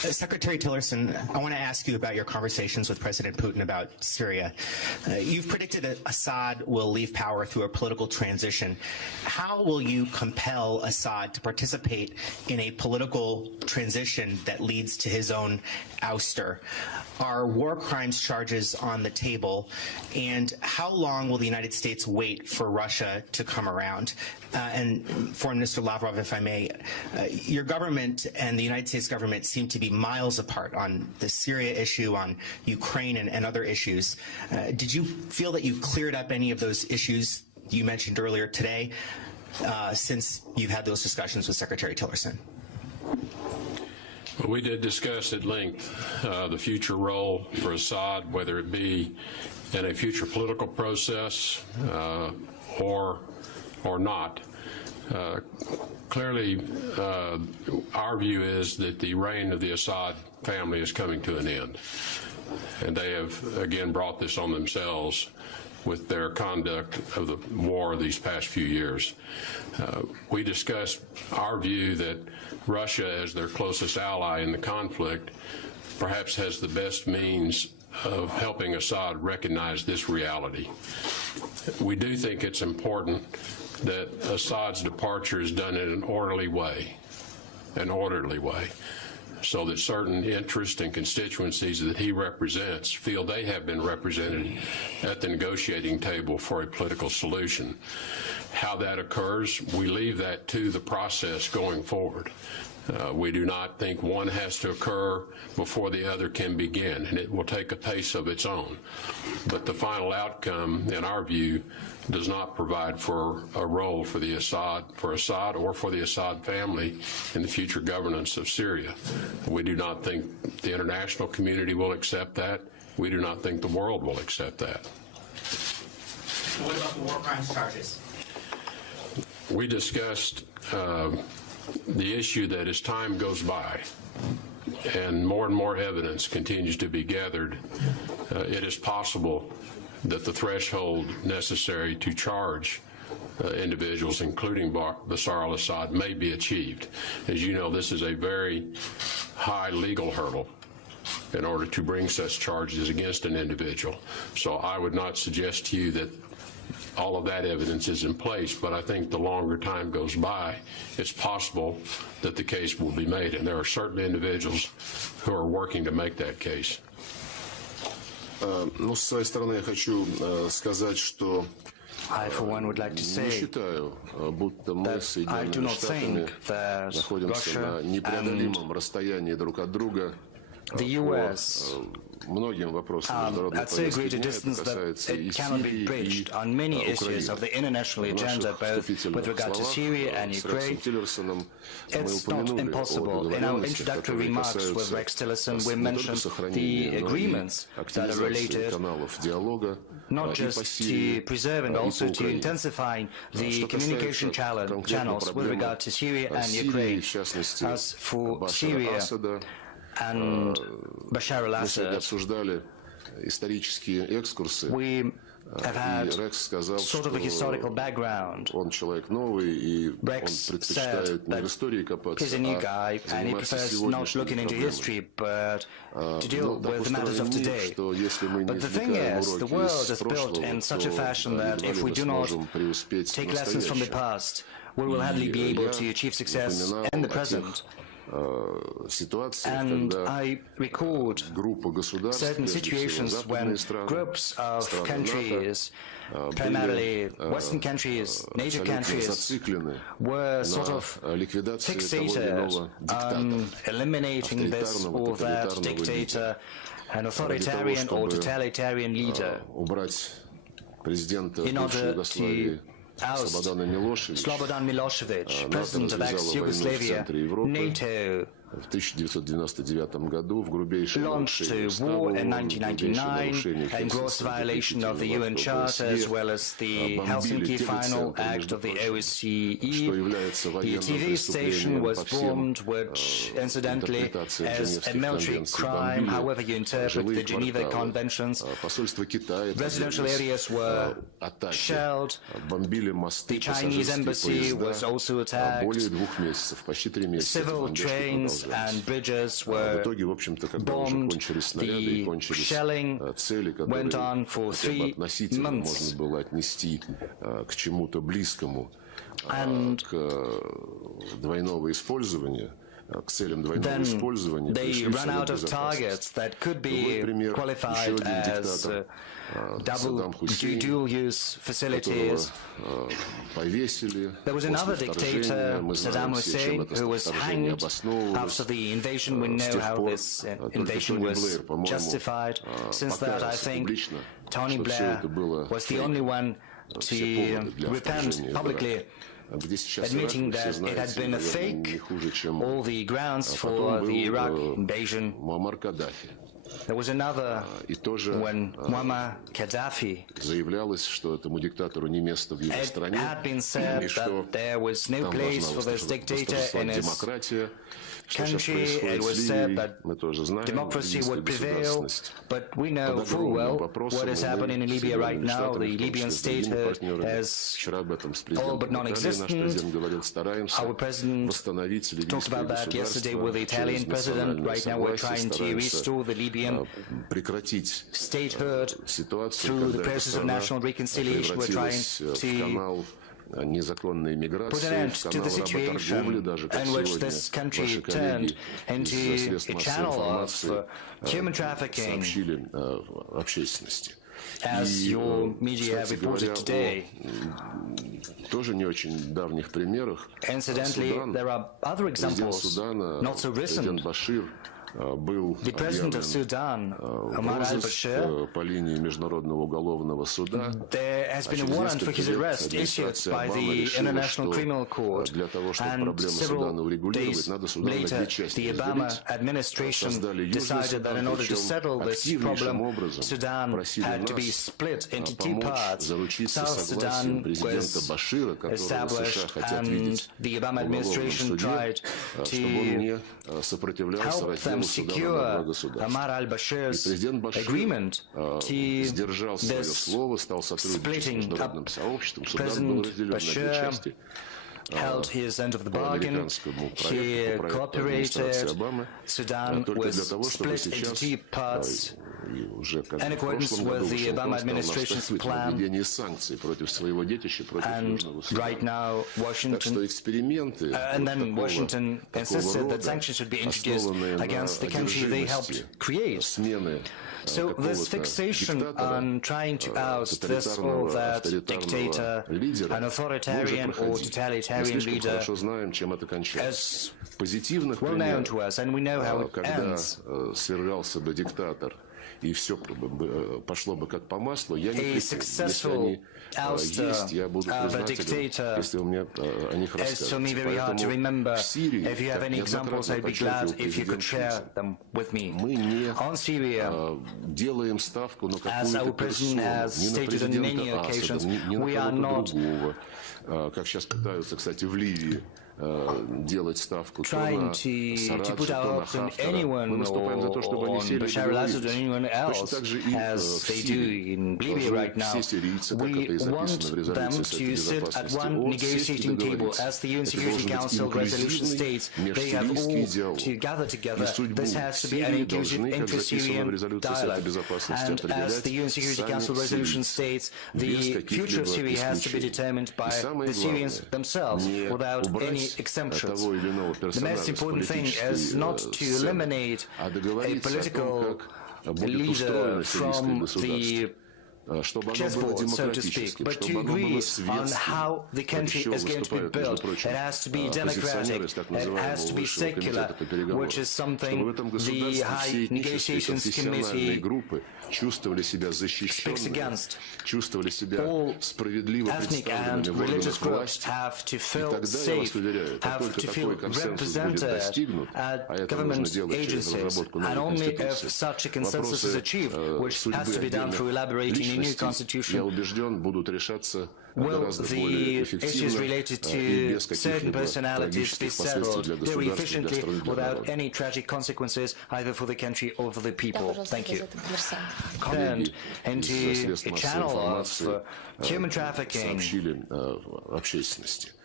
Secretary Tillerson, I want to ask you about your conversations with President Putin about Syria. You've predicted that Assad will leave power through a political transition. How will you compel Assad to participate in a political transition that leads to his own ouster? Are war crimes charges on the table? And how long will the United States wait for Russia to come around? And Foreign Minister Lavrov, if I may, your government and the United States government seem to be miles apart on the Syria issue, on Ukraine and other issues. Did you feel that you cleared up any of those issues you mentioned earlier today since you've had those discussions with Secretary Tillerson? Well, we did discuss at length the future role for Assad, whether it be in a future political process or not. Clearly, our view is that the reign of the Assad family is coming to an end. And they have, again, brought this on themselves with their conduct of the war these past few years. We discussed our view that Russia, as their closest ally in the conflict, perhaps has the best means of helping Assad recognize this reality. We do think it's important that Assad's departure is done in an orderly way, so that certain interests and constituencies that he represents feel they have been represented at the negotiating table for a political solution. How that occurs, we leave that to the process going forward. We do not think one has to occur before the other can begin, and it will take a pace of its own. But the final outcome, in our view, does not provide for a role for Assad or for the Assad family in the future governance of Syria. We do not think the international community will accept that. We do not think the world will accept that. What about the war crimes charges? We discussed the issue that as time goes by and more evidence continues to be gathered, it is possible that the threshold necessary to charge individuals, including Bashar al-Assad, may be achieved. As you know, this is a very high legal hurdle in order to bring such charges against an individual. So I would not suggest to you that all of that evidence is in place, but I think the longer time goes by, it's possible that the case will be made, and there are certain individuals who are working to make that case. Ну, с своей стороны я хочу сказать, что I, for one, would like to say считаю, будто мы с Соединенными Штатами находимся на непреодолимом расстоянии друг от друга the US многим вопросам at so great a distance that it cannot be bridged on many issues of the international agenda, both with regard to Syria and Ukraine. It's not impossible. In our introductory remarks with Rex Tillerson, we mentioned the agreements that are related not just to preserve and also to intensify the communication channels with regard to Syria and Ukraine. As for Syria and Bashar al-Assad, we have had sort of a historical background. Rex said that he's a new guy and he prefers not looking into history but to deal with the matters of today. But the thing is, the world is built in such a fashion that if we do not take lessons from the past, we will hardly be able to achieve success in the present. And I record certain situations when groups of countries, primarily Western countries, NATO countries, were sort of fixated on eliminating this or that dictator, an authoritarian or totalitarian leader, in order to oust Slobodan Milosevic, president of ex-Yugoslavia. NATO launched a war in 1999 in gross violation of the UN Charter as well as the Helsinki Final Act of the OSCE. The TV station was bombed, which incidentally is a military crime, however you interpret the Geneva Conventions. Residential areas were shelled. The Chinese embassy was also attacked. Civil trains roads and bridges were bombed. The shelling went on for 3 months. And then they run out of targets that could be qualified as dual-use facilities. There was another dictator, Saddam Hussein, who was hanged after the invasion. We know how this invasion was justified. Since that, I think Tony Blair was the only one to repent publicly, admitting that it had been a fake, all the grounds for the Iraq invasion. There was another when Muammar Gaddafi, it had been said that there was no place for this dictator in his country. It was said that democracy would prevail, but we know full well what is happening in Libya right now. The Libyan state is all but non-existent. Our president talked about that yesterday with the Italian president. Right now we're trying to restore the Libyan statehood through the process of national reconciliation. We're trying to put an end to the situation in which this country turned into a channel of human trafficking, as your media have reported today. Incidentally, there are other examples, not so recent. The president of Sudan, Omar al-Bashir, there has been a warrant for his arrest issued by the International Criminal Court, and several days later the Obama administration decided that in order to settle this problem, Sudan had to be split into 2 parts. South Sudan was established, and the Obama administration tried to help them secure Omar al-Bashir's agreement to this splitting up. President Bashir held his end of the bargain. He cooperated. Sudan was split into 2 parts in accordance with the Obama administration's plan. And right now, Washington, and then Washington insisted that sanctions should be introduced against the country they helped create. So this fixation on trying to oust this or that dictator, an authoritarian or totalitarian leader, is well known to us, and we know how it ends. A successful ouster of a dictator is for me very hard to remember. If you have any examples, I'd be glad if you could share them with me. On Syria, as our president has stated on many occasions, we are not trying to put our hopes on anyone or on Bashar al-Assad or anyone else, as they do in Libya right now. We want them to sit at one negotiating table. As the UN Security Council resolution states, they have all to gather together. This has to be an inclusive inter-Syrian dialogue. And as the UN Security Council resolution states, the future of Syria has to be determined by the Syrians themselves, without any exemptions. The most important thing is not to eliminate a political leader from the chessboard, so to speak, but to agree on how the country is going to be built. It has to be democratic, it has to be secular, which is something the High Negotiations Committee speaks against. All ethnic and religious groups have to feel safe, have to feel represented at government agencies, and only if such a consensus is achieved, which has to be done through elaborating a new constitution, will the issues related to certain personalities be settled very efficiently without any tragic consequences either for the country or for the people. Thank you. Turned into a channel of human trafficking.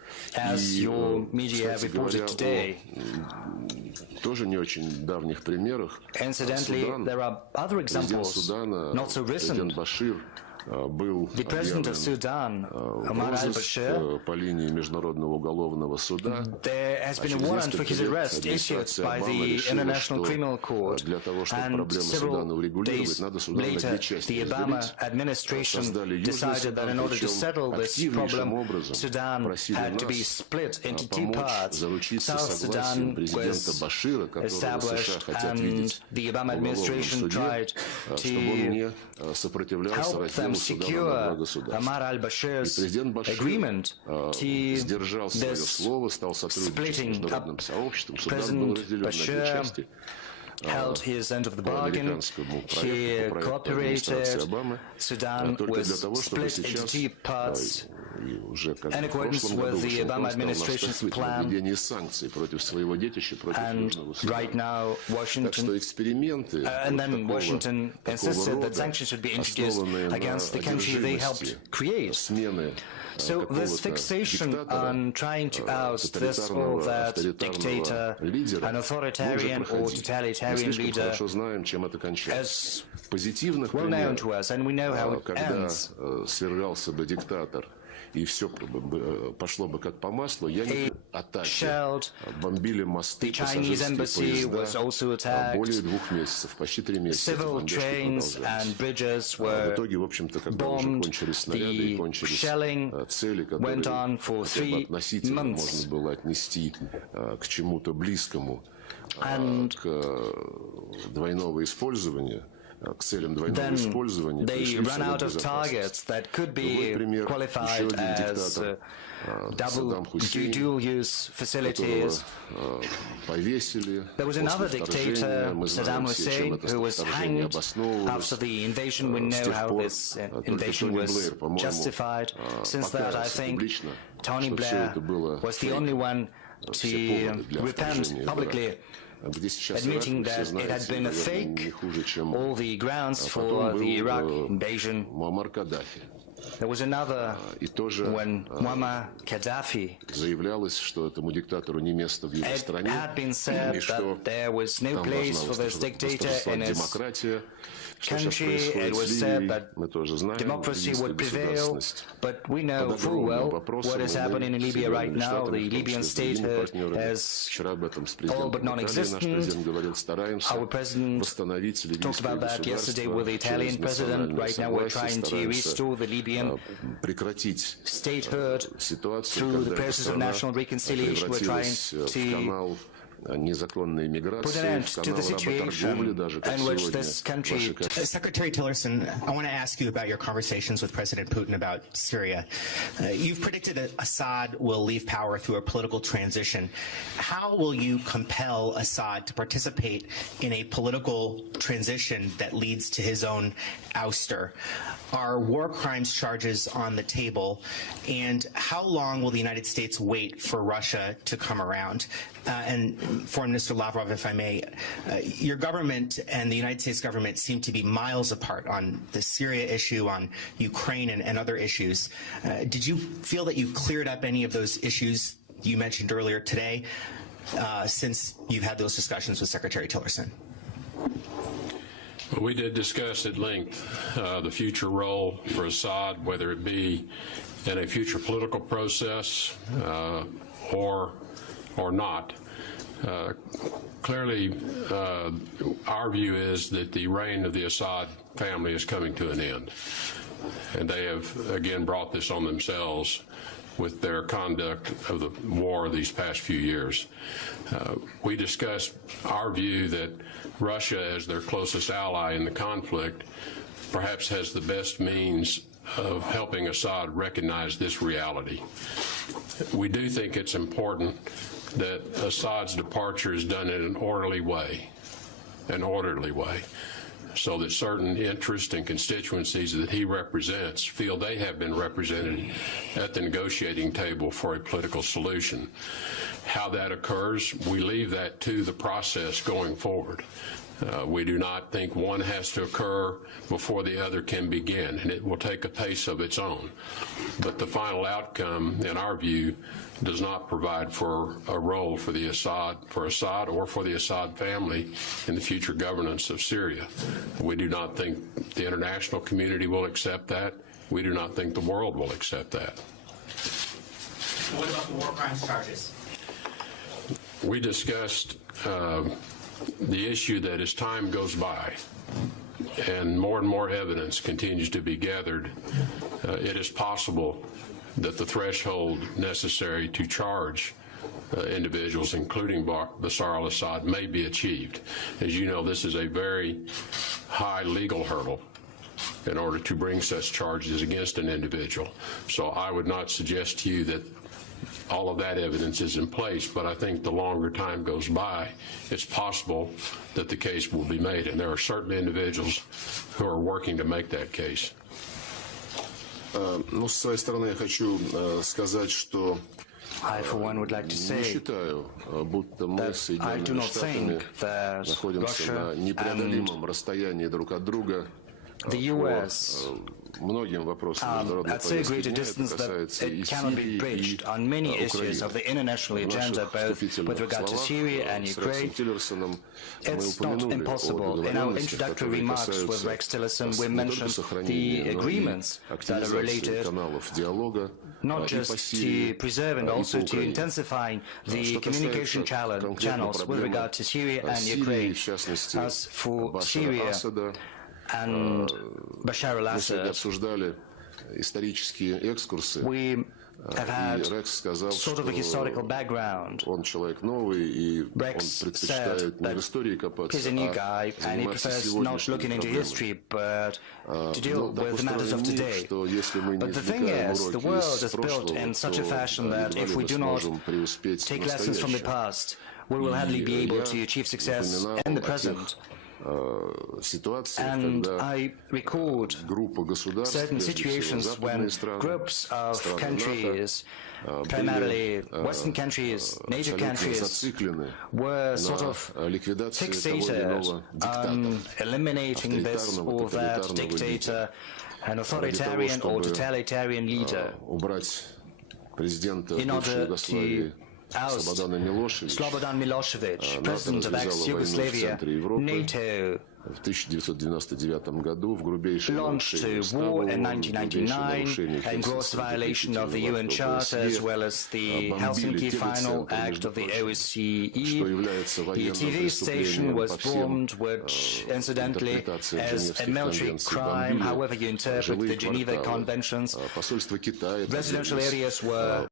as your media have reported today. Тоже не очень давних примерах. Incidentally, there are other examples, not so recent. The president of Sudan, Omar al-Bashir, there has been a warrant for his arrest issued by the International Criminal Court, and several days later, the Obama administration decided that in order to settle this problem, Sudan had to be split into two parts. South Sudan was established, and the Obama administration tried to help them secure Omar al-Bashir's agreement to this splitting up. President Bashir held his end of the bargain. He cooperated. Sudan was split into two parts in accordance with the Obama administration's plan. And right now, Washington, and then Washington insisted that sanctions should be introduced against the country they helped create. So this fixation on trying to oust this or that dictator, an authoritarian or totalitarian leader, is well known to us, and we know how it ends. И все пошло бы как по маслу, я не атаки, бомбили мосты, пассажирские поезда, более 2 месяцев, почти 3 месяца бомбежки продолжались. В итоге, в общем-то, когда уже кончились снаряды и кончились цели, которые хотя бы относительно можно было отнести к чему-то близкому, к двойного использования, then they run out of targets that could be qualified as dual-use facilities. There was another dictator, Saddam Hussein, who was hanged after the invasion. We know how this invasion was justified. Since that, I think Tony Blair was the only one to repent publicly, admitting that it had been a fake, all the grounds for the Iraq invasion. There was another when Muammar Gaddafi, it had been said that there was no place for this dictator in his country. It was said that democracy would prevail, but we know full well what is happening in Libya right now. The Libyan statehood is all but non-existent. Our president talked about that yesterday with the Italian president. Right now we're trying to restore the Libyan statehood through the process of national reconciliation. We're trying to put an end to the situation in which this country... Secretary Tillerson, I want to ask you about your conversations with President Putin about Syria. You've predicted that Assad will leave power through a political transition. How will you compel Assad to participate in a political transition that leads to his own ouster? Are war crimes charges on the table? And how long will the United States wait for Russia to come around? And Foreign Minister Lavrov, if I may, your government and the United States government seem to be miles apart on the Syria issue, on Ukraine and other issues. Did you feel that you cleared up any of those issues you mentioned earlier today since you've had those discussions with Secretary Tillerson? Well, we did discuss at length the future role for Assad, whether it be in a future political process or not. Clearly, our view is that the reign of the Assad family is coming to an end. And they have, again, brought this on themselves with their conduct of the war these past few years. We discussed our view that Russia, as their closest ally in the conflict, perhaps has the best means of helping Assad recognize this reality. We do think it's important that Assad's departure is done in an orderly way, so that certain interests and constituencies that he represents feel they have been represented at the negotiating table for a political solution. How that occurs, we leave that to the process going forward. We do not think one has to occur before the other can begin, and it will take a pace of its own. But the final outcome, in our view, does not provide for a role for Assad or for the Assad family in the future governance of Syria. We do not think the international community will accept that. We do not think the world will accept that. What about the war crimes charges? We discussed the issue that as time goes by and more evidence continues to be gathered, it is possible that the threshold necessary to charge individuals, including Bashar al-Assad, may be achieved. As you know, this is a very high legal hurdle in order to bring such charges against an individual. So I would not suggest to you that all of that evidence is in place, but I think the longer time goes by, it's possible that the case will be made, and there are certain individuals who are working to make that case. Ну, с своей стороны я хочу сказать, что I, for one, would like to say не считаю, будто мы с Соединенными Штатами находимся на непреодолимом расстоянии друг от друга. The US многим вопросам международной at so great повестки a дня, distance это that касается и it cannot be Сирии, bridged и on many issues of Украины. the international agenda, both with regard to Syria and Ukraine. Тиллерсоном It's not impossible. In our introductory remarks with Rex Tillerson, we mentioned the agreements that are related not just to preserve and also to intensify the communication channels with regard to Syria and Ukraine. As for Syria and Bashar al-Assad, we have had sort of a historical background. Rex said that he's a new guy and he prefers not looking into history but to deal with the matters of today. But the thing is, the world is built in such a fashion that if we do not take lessons from the past, we will hardly be able to achieve success in the present. And I recalled certain situations when groups of countries, primarily Western countries, NATO countries, were sort of fixated on eliminating this or that dictator, an authoritarian or totalitarian leader, in order to oust Slobodan Milosevic, president of ex-Yugoslavia. NATO launched a war in 1999 in gross violation of the UN Charter as well as the Helsinki Final Act of the OSCE. The TV station was bombed, which incidentally is a military crime, however you interpret the Geneva Conventions. Residential areas were